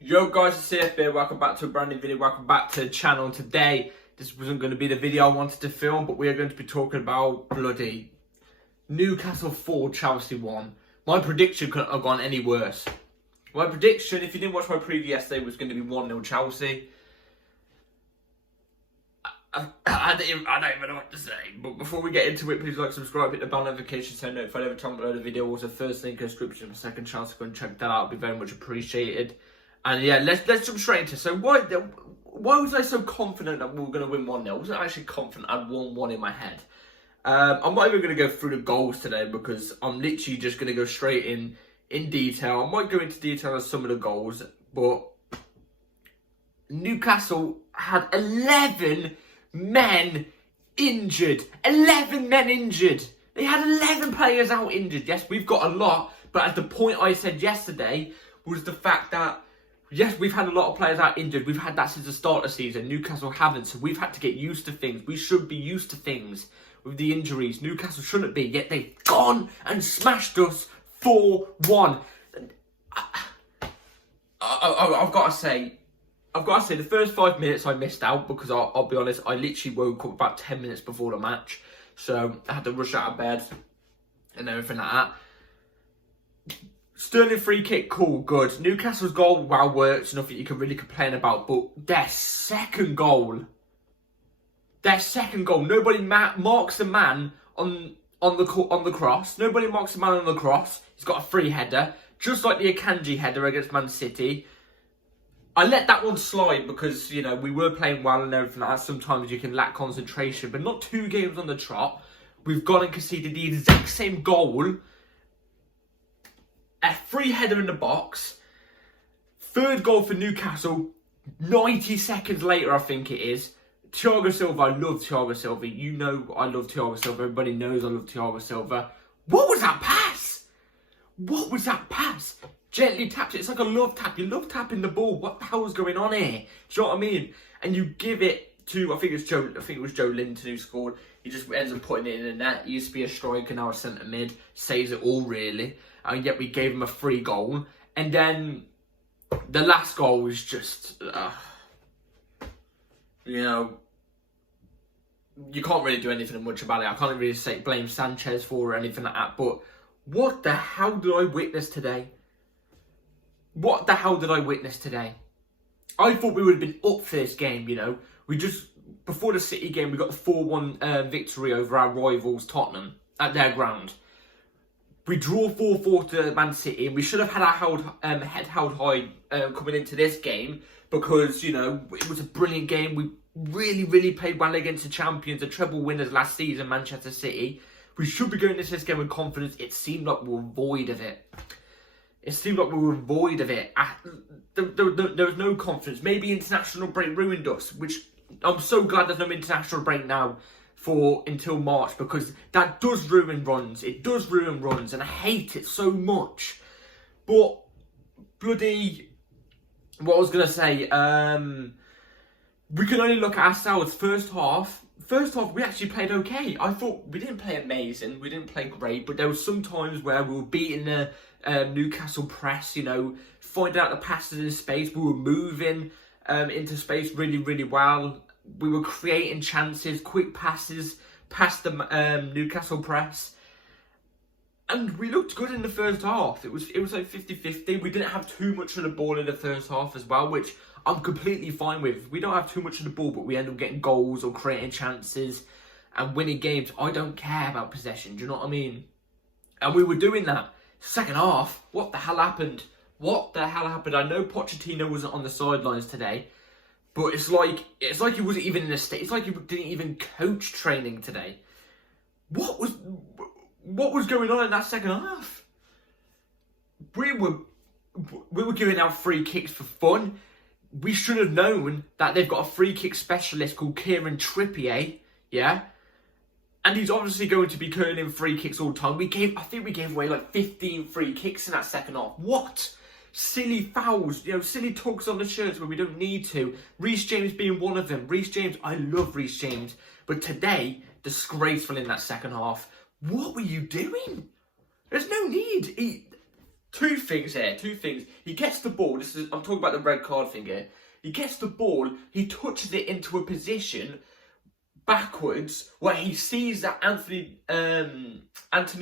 Yo guys, it's CFB, welcome back to a brand new video, welcome back to the channel. Today, this wasn't going to be the video I wanted to film, but we are going to be talking about bloody Newcastle 4, Chelsea 1. My prediction couldn't have gone any worse. My prediction, if you didn't watch my preview yesterday, was going to be 1-0 Chelsea. I don't even know what to say, but before we get into it, please like, subscribe, hit the bell notification so notified every time I upload a video. Also, first link in the description for second chance to go and check that out. It'd be very much appreciated. And yeah, let's jump straight into it. So why was I so confident that we were going to win 1-0? I wasn't actually confident. I'd won 1 in my head. I'm not even going to go through the goals today because I'm literally just going to go straight in detail. I might go into detail on some of the goals, but Newcastle had 11 men injured. 11 men injured. They had 11 players out injured. Yes, we've got a lot, but at the point I said yesterday was the fact that yes, we've had a lot of players out injured. We've had that since the start of the season. Newcastle haven't, so we've had to get used to things. We should be used to things with the injuries. Newcastle shouldn't be, yet they've gone and smashed us 4-1. I've got to say, the first 5 minutes I missed out because I'll be honest, I literally woke up about 10 minutes before the match. So I had to rush out of bed and everything like that. Sterling free kick, cool, good. Newcastle's goal, well worked, nothing you can really complain about. But their second goal, nobody marks a man on the cross. Nobody marks a man on the cross. He's got a free header, just like the Akanji header against Man City. I let that one slide because, you know, we were playing well and everything like that. Sometimes you can lack concentration, but not 2 games on the trot. We've gone and conceded the exact same goal. A free header in the box. Third goal for Newcastle. 90 seconds later, I think it is. Thiago Silva, I love Thiago Silva. You know I love Thiago Silva. Everybody knows I love Thiago Silva. What was that pass? What was that pass? Gently taps it. It's like a love tap. You love tapping the ball. What the hell is going on here? Do you know what I mean? And you give it to, I think it was Joe Linton who scored. He just ends up putting it in the net. He used to be a striker, now a centre mid. Saves it all, really. And yet we gave him a free goal. And then the last goal was just, you know, you can't really do anything much about it. I can't really blame Sanchez for or anything like that. But what the hell did I witness today? What the hell did I witness today? I thought we would have been up for this game, you know. Before the City game, we got the 4-1 victory over our rivals Tottenham at their ground. We draw 4-4 to Man City, and we should have had our head held high coming into this game because, you know, it was a brilliant game. We really, really played well against the champions, the treble winners last season, Manchester City. We should be going into this game with confidence. It seemed like we were void of it. There was no confidence. Maybe international break ruined us, which I'm so glad there's no international break now until March, because that does ruin runs. It does ruin runs, and I hate it so much. But bloody, what I was gonna say, we can only look at ourselves. First half, we actually played okay. I thought we didn't play amazing, we didn't play great, but there were some times where we were beating the Newcastle press, you know, finding out the passes in space. We were moving into space really, really well. We were creating chances, quick passes past the Newcastle press. And we looked good in the first half. It was like 50-50. We didn't have too much of the ball in the first half as well, which I'm completely fine with. We don't have too much of the ball, but we end up getting goals or creating chances and winning games. I don't care about possession, do you know what I mean? And we were doing that. Second half, what the hell happened? What the hell happened? I know Pochettino wasn't on the sidelines today, but it's like he wasn't even in the state. It's like he didn't even coach training today. What was going on in that second half? We were giving out free kicks for fun. We should have known that they've got a free kick specialist called Kieran Trippier, yeah? And he's obviously going to be curling free kicks all the time. I think we gave away like 15 free kicks in that second half. What? Silly fouls, you know, silly tugs on the shirts where we don't need to. Reece James being one of them. Reece James, I love Reece James. But today, disgraceful in that second half. What were you doing? There's no need. two things here. Two things. He gets the ball. I'm talking about the red card thing here. He gets the ball. He touches it into a position backwards where he sees that Anthony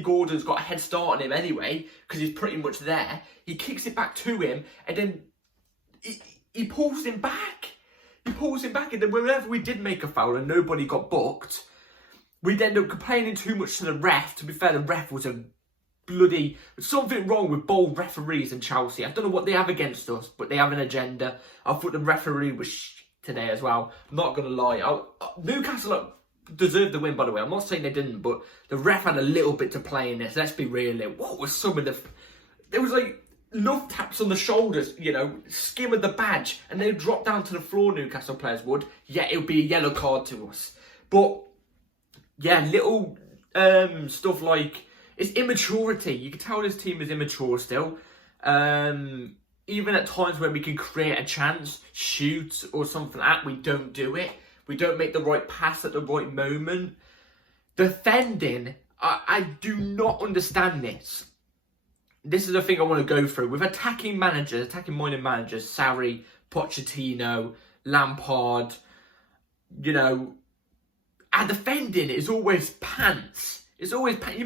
Gordon's got a head start on him anyway because he's pretty much there. He kicks it back to him and then he pulls him back. He pulls him back, and then whenever we did make a foul and nobody got booked, we'd end up complaining too much to the ref. To be fair, the ref was something wrong with bold referees in Chelsea. I don't know what they have against us, but they have an agenda. I thought the referee was today as well. I'm not going to lie. Newcastle deserved the win, by the way. I'm not saying they didn't, but the ref had a little bit to play in this. Let's be real here. What was some of the... There was like love taps on the shoulders, you know, skim of the badge, and they drop down to the floor, Newcastle players would. Yeah, it would be a yellow card to us. But, yeah, little stuff like... It's immaturity. You can tell this team is immature still. Even at times when we can create a chance, shoot or something like that, we don't do it. We don't make the right pass at the right moment. Defending, I do not understand this. This is the thing I want to go through. With attacking-minded managers, Sarri, Pochettino, Lampard, you know, our defending is always pants. It's always pants.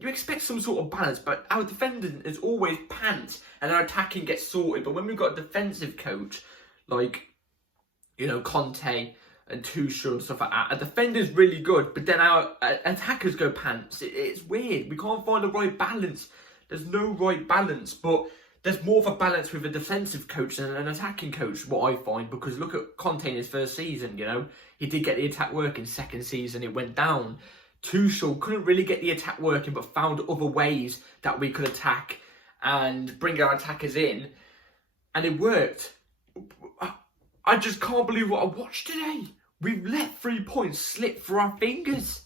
You expect some sort of balance, but our defending is always pants, and our attacking gets sorted. But when we've got a defensive coach, like, you know, Conte and Tuchel and stuff like that, our defender's really good, but then our attackers go pants. It's weird. We can't find the right balance. There's no right balance, but there's more of a balance with a defensive coach than an attacking coach, what I find, because look at Conte in his first season, you know. He did get the attack working. Second season, it went down. Tuchel couldn't really get the attack working, but found other ways that we could attack and bring our attackers in, and it worked. I just can't believe what I watched today. We've let 3 points slip through our fingers.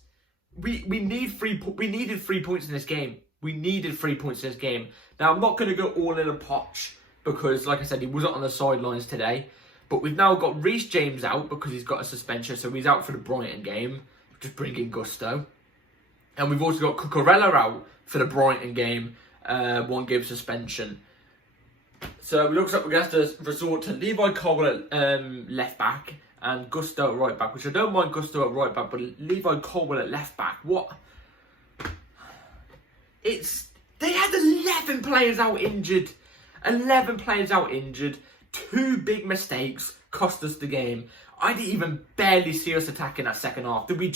We needed 3 points in this game. We needed 3 points in this game. Now, I'm not going to go all in a Poch because, like I said, he wasn't on the sidelines today. But we've now got Reece James out because he's got a suspension, so he's out for the Brighton game. Just bringing gusto. And we've also got Cucurella out for the Brighton game. 1 game suspension. So it looks like we're going to have to resort to Levi Colwill at left back and Gusto at right back, which I don't mind Gusto at right back, but Levi Colwill at left back. What? They had 11 players out injured. 11 players out injured. 2 big mistakes cost us the game. I didn't even barely see us attacking that second half. Did we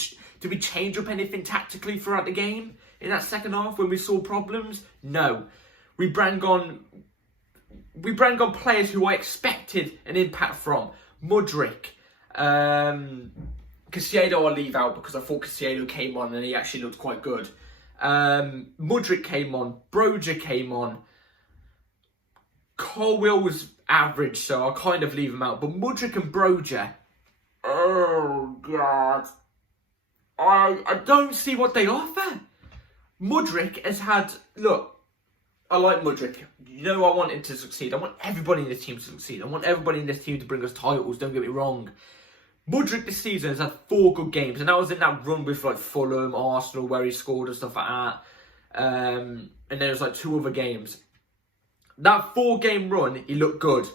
change up anything tactically throughout the game in that second half when we saw problems? No. We brought on players who I expected an impact from. Mudryk. Caicedo I'll leave out because I thought Caicedo came on and he actually looked quite good. Mudryk came on, Broja came on, Colwill was average, so I'll kind of leave him out. But Mudryk and Broja, oh God, I don't see what they offer. Mudryk has had, look, I like Mudryk. You know I want him to succeed. I want everybody in this team to succeed. I want everybody in this team to bring us titles, don't get me wrong. Mudryk this season has had 4 good games, and that was in that run with like Fulham, Arsenal, where he scored and stuff like that. And then there's like 2 other games. That 4-game run, he looked good.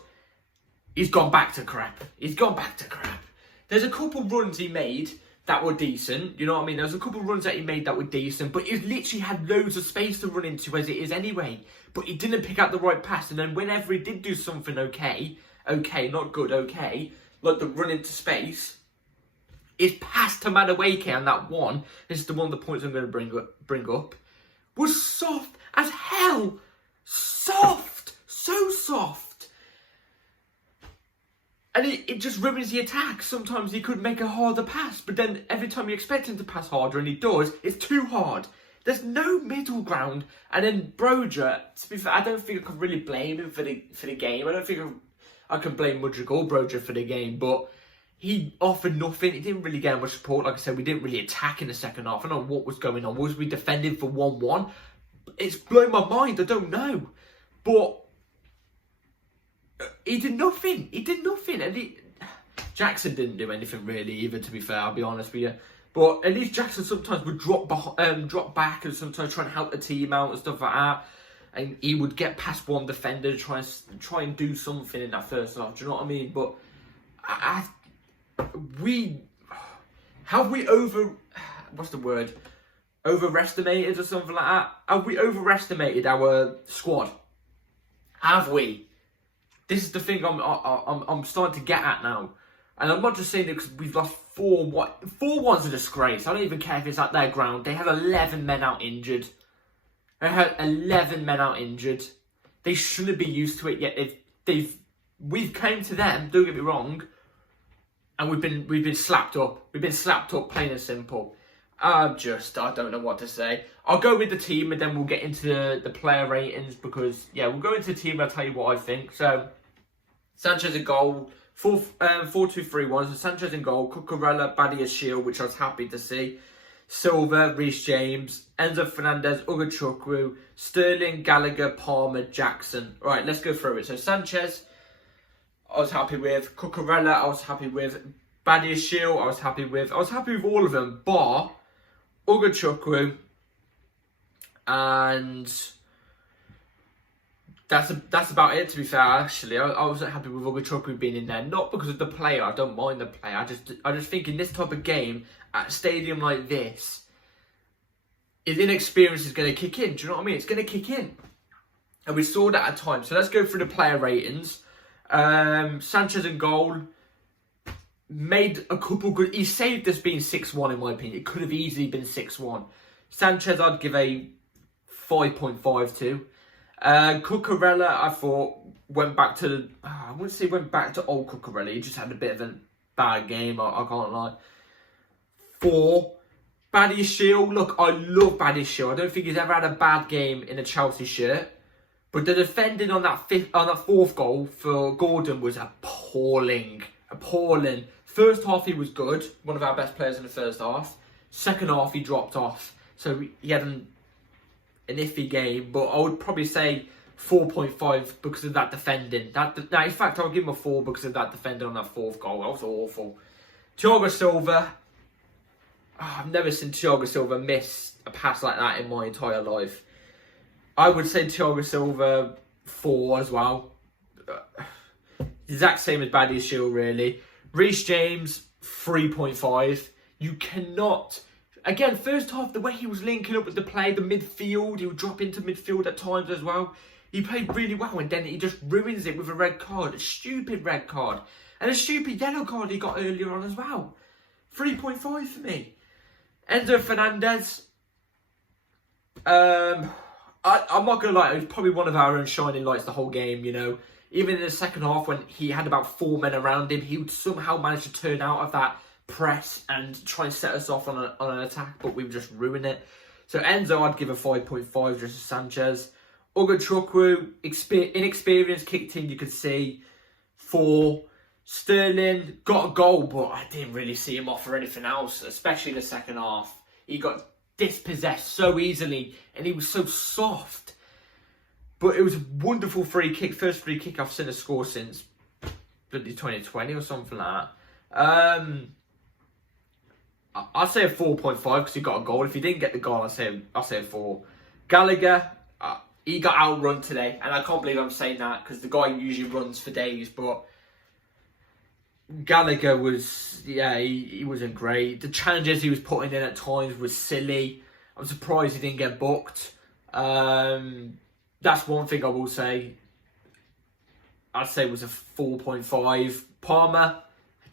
He's gone back to crap. There's a couple runs he made that were decent, you know what I mean? There's a couple runs that he made that were decent, but he literally had loads of space to run into as it is anyway. But he didn't pick out the right pass, and then whenever he did do something okay, not good, okay, like the run into space, his pass to Madueke on that one, this is the one of the points I'm going to bring up, was soft as hell. Soft. So soft. And it just ruins the attack. Sometimes he could make a harder pass, but then every time you expect him to pass harder and he does, it's too hard. There's no middle ground. And then Broja, to be fair, I don't think I can really blame him for the game. I don't think I can blame Mudryk or Broja for the game, but he offered nothing. He didn't really get much support. Like I said, we didn't really attack in the second half. I don't know what was going on. Was we defending for 1-1? It's blown my mind. I don't know. But he did nothing. And Jackson didn't do anything really either, to be fair. I'll be honest with you. But at least Jackson sometimes would drop back and sometimes try and help the team out and stuff like that. and he would get past one defender to try and do something in that first half. Do you know what I mean? But have we overestimated or something like that? Have we overestimated our squad? Have we? This is the thing I'm starting to get at now. And I'm not just saying it because we've lost 4-1. 4-1's a disgrace. I don't even care if it's at their ground. They had 11 men out injured. They shouldn't be used to it yet. We've came to them, don't get me wrong, and we've been slapped up. We've been slapped up, plain and simple. I don't know what to say. I'll go with the team and then we'll get into the player ratings because, yeah, we'll go into the team and I'll tell you what I think. So, Sanchez in goal, 4-2-3-1. So, Sanchez in goal, Cucurella, Badiashile, which I was happy to see. Silva, Reece James, Enzo Fernandez, Ugachukwu, Sterling, Gallagher, Palmer, Jackson. Right, let's go through it. So, Sanchez, I was happy with. Cucurella, I was happy with. Badiashile, I was happy with. I was happy with all of them, bar Ugachukwu, and that's about it. To be fair, actually, I wasn't happy with Ugachukwu being in there, not because of the player. I don't mind the player. I just think in this type of game at a stadium like this, his inexperience is going to kick in. Do you know what I mean? It's going to kick in, and we saw that at times. So let's go through the player ratings. Sanchez in goal. Made a couple good... He saved us being 6-1 in my opinion. It could have easily been 6-1. Sanchez, I'd give a 5.52. Cucurella, I thought, went back to... I wouldn't say went back to old Cucurella. He just had a bit of a bad game, I can't lie. 4. Badiashile. Look, I love Badiashile. I don't think he's ever had a bad game in a Chelsea shirt. But the defending on that fourth goal for Gordon was appalling. Appalling. First half he was good, one of our best players in the first half. Second half he dropped off, so he had an iffy game. But I would probably say 4.5 because of that defending. Now, in fact, I'll give him a 4 because of that defending on that fourth goal. That was awful. Thiago Silva. I've never seen Thiago Silva miss a pass like that in my entire life. I would say Thiago Silva 4 as well. Exact same as Badiashile, really. Reece James, 3.5. You cannot... Again, first half, the way he was linking up with the play, the midfield, he would drop into midfield at times as well. He played really well, and then he just ruins it with a red card. A stupid red card. And a stupid yellow card he got earlier on as well. 3.5 for me. Enzo Fernandez. I'm not going to lie, it was probably one of our own shining lights the whole game, you know. Even in the second half, when he had about 4 men around him, he would somehow manage to turn out of that press and try and set us off on an attack, but we would just ruin it. So Enzo, I'd give a 5.5 just as Sanchez. Ugachukwu, inexperienced, kicked in, you could see. 4. Sterling, got a goal, but I didn't really see him offer anything else, especially in the second half. He got dispossessed so easily, and he was so soft. But it was a wonderful free kick. First free kick I've seen a score since 2020 or something like that. I'd say a 4.5 because he got a goal. If he didn't get the goal, I'd say a 4. Gallagher, he got outrun today. And I can't believe I'm saying that because the guy usually runs for days. But Gallagher was, he wasn't great. The challenges he was putting in at times was silly. I'm surprised he didn't get booked. That's one thing I will say. I'd say it was a 4.5. Palmer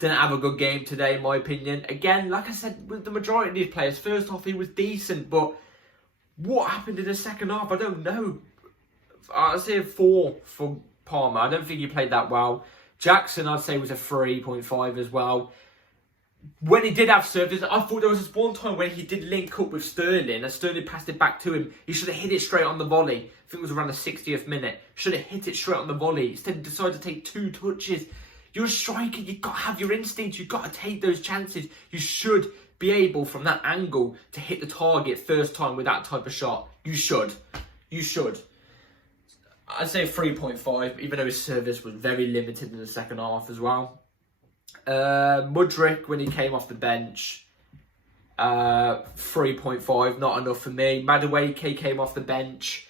didn't have a good game today, in my opinion. Again, like I said, with the majority of these players, first half he was decent, but what happened in the second half, I don't know. I'd say a 4 for Palmer. I don't think he played that well. Jackson, I'd say, was a 3.5 as well. When he did have service, I thought there was this one time where he did link up with Sterling and Sterling passed it back to him. He should have hit it straight on the volley. I think it was around the 60th minute. Should have hit it straight on the volley. Instead, he decided to take 2 touches. You're a striker. You've got to have your instincts. You've got to take those chances. You should be able, from that angle, to hit the target first time with that type of shot. You should. You should. I'd say 3.5, even though his service was very limited in the second half as well. Mudryk, when he came off the bench, 3.5, not enough for me. Madueke came off the bench,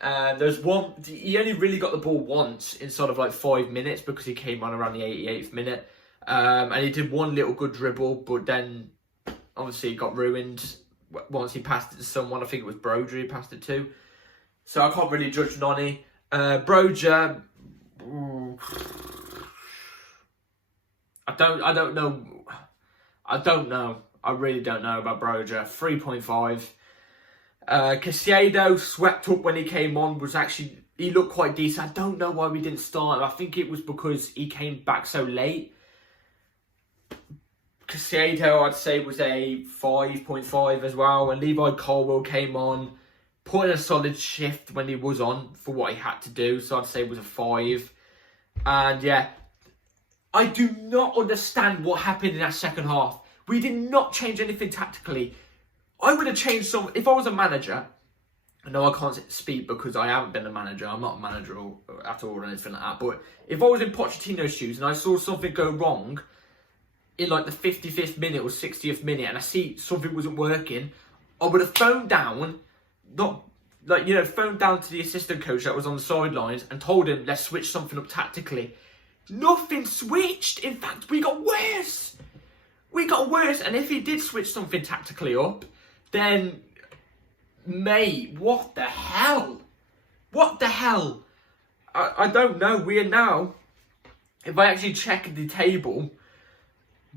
There's one, he only really got the ball once in sort of like 5 minutes because he came on around the 88th minute. And he did one little good dribble, but then obviously it got ruined once he passed it to someone. I think it was Broja he passed it to. So I can't really judge Nonny. Broja, I don't know. I really don't know about Broja. 3.5. Caicedo swept up when he came on. He looked quite decent. I don't know why we didn't start him. I think it was because he came back so late. Caicedo, I'd say, was a 5.5 as well. And Levi Colwill came on, put in a solid shift when he was on for what he had to do. So I'd say it was a 5. And yeah, I do not understand what happened in that second half. We did not change anything tactically. I would have changed some. If I was a manager, I know I can't speak because I haven't been a manager. I'm not a manager at all or anything like that. But if I was in Pochettino's shoes and I saw something go wrong in like the 55th minute or 60th minute and I see something wasn't working, I would have phoned down, phoned down to the assistant coach that was on the sidelines and told him, let's switch something up tactically. Nothing switched. In fact, we got worse. And if he did switch something tactically up, then, mate, what the hell? I don't know. We are now, if I actually check the table,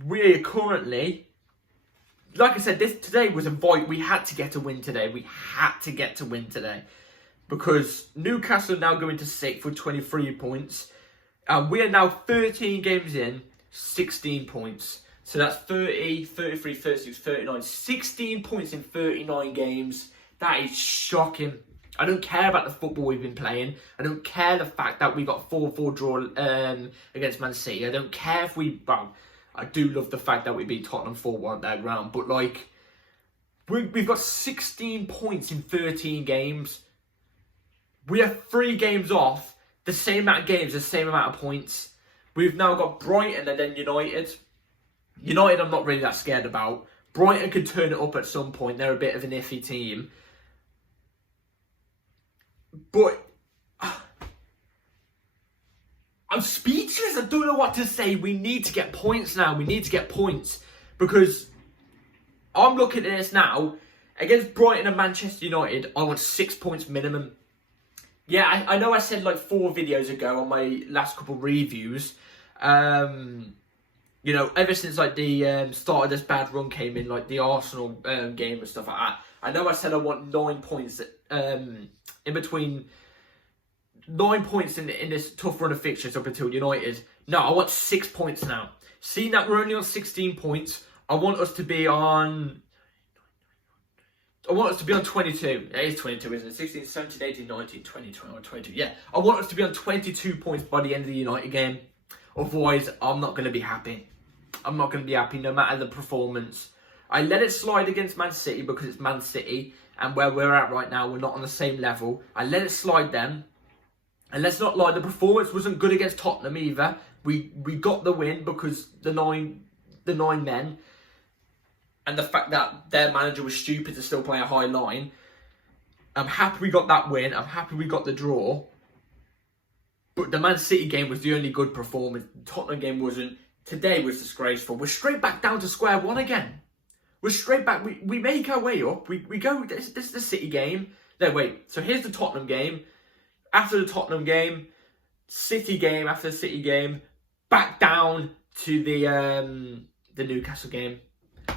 we're currently, like I said, today was a void. We had to get a win today. Because Newcastle are now going to 6th with 23 points. We are now 13 games in, 16 points. So that's 30, 33, 36, 39. 16 points in 39 games. That is shocking. I don't care about the football we've been playing. I don't care the fact that we got 4-4 draw against Man City. I don't care if I do love the fact that we beat Tottenham 4-1 at their ground. But, we've got 16 points in 13 games. We are 3 games off. The same amount of games, the same amount of points. We've now got Brighton and then United. United I'm not really that scared about. Brighton could turn it up at some point. They're a bit of an iffy team. But I'm speechless. I don't know what to say. We need to get points now. Because I'm looking at this now. Against Brighton and Manchester United, I want 6 points minimum. Yeah, I know I said 4 videos ago on my last couple reviews. Ever since the start of this bad run came in, the Arsenal game and stuff like that. I know I said I want 9 points in between 9 points in this tough run of fixtures up until United. No, I want 6 points now. Seeing that we're only on 16 points, I want us to be on 22. It is 22, isn't it? 16, 17, 18, 19, 20, 21, 22. Yeah, I want us to be on 22 points by the end of the United game. Otherwise, I'm not going to be happy. No matter the performance. I let it slide against Man City because it's Man City. And where we're at right now, we're not on the same level. I let it slide then. And let's not lie, the performance wasn't good against Tottenham either. We got the win because the nine men and the fact that their manager was stupid to still play a high line. I'm happy we got that win. I'm happy we got the draw. But the Man City game was the only good performance. The Tottenham game wasn't. Today was disgraceful. We're straight back down to square one again. We're straight back. We make our way up. We go. This is the City game. No, wait. So here's the Tottenham game. After the Tottenham game, City game. After the City game, back down to the Newcastle game.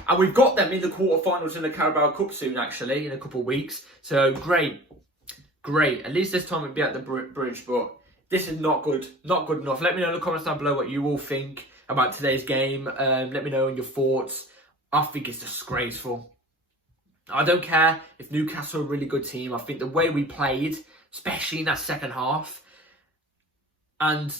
And we've got them in the quarterfinals in the Carabao Cup soon, actually, in a couple of weeks. So great. At least this time it'll be at the bridge, but this is not good. Not good enough. Let me know in the comments down below what you all think about today's game. Let me know your thoughts. I think it's disgraceful. I don't care if Newcastle are a really good team. I think the way we played, especially in that second half, and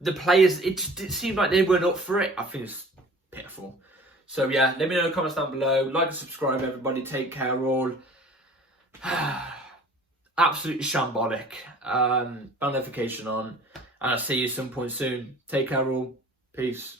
the players, it seemed like they weren't up for it. I think it's pitiful. So yeah, let me know in the comments down below. Like and subscribe, everybody. Take care, all. Absolutely shambolic. Bell notification on. And I'll see you some point soon. Take care, all. Peace.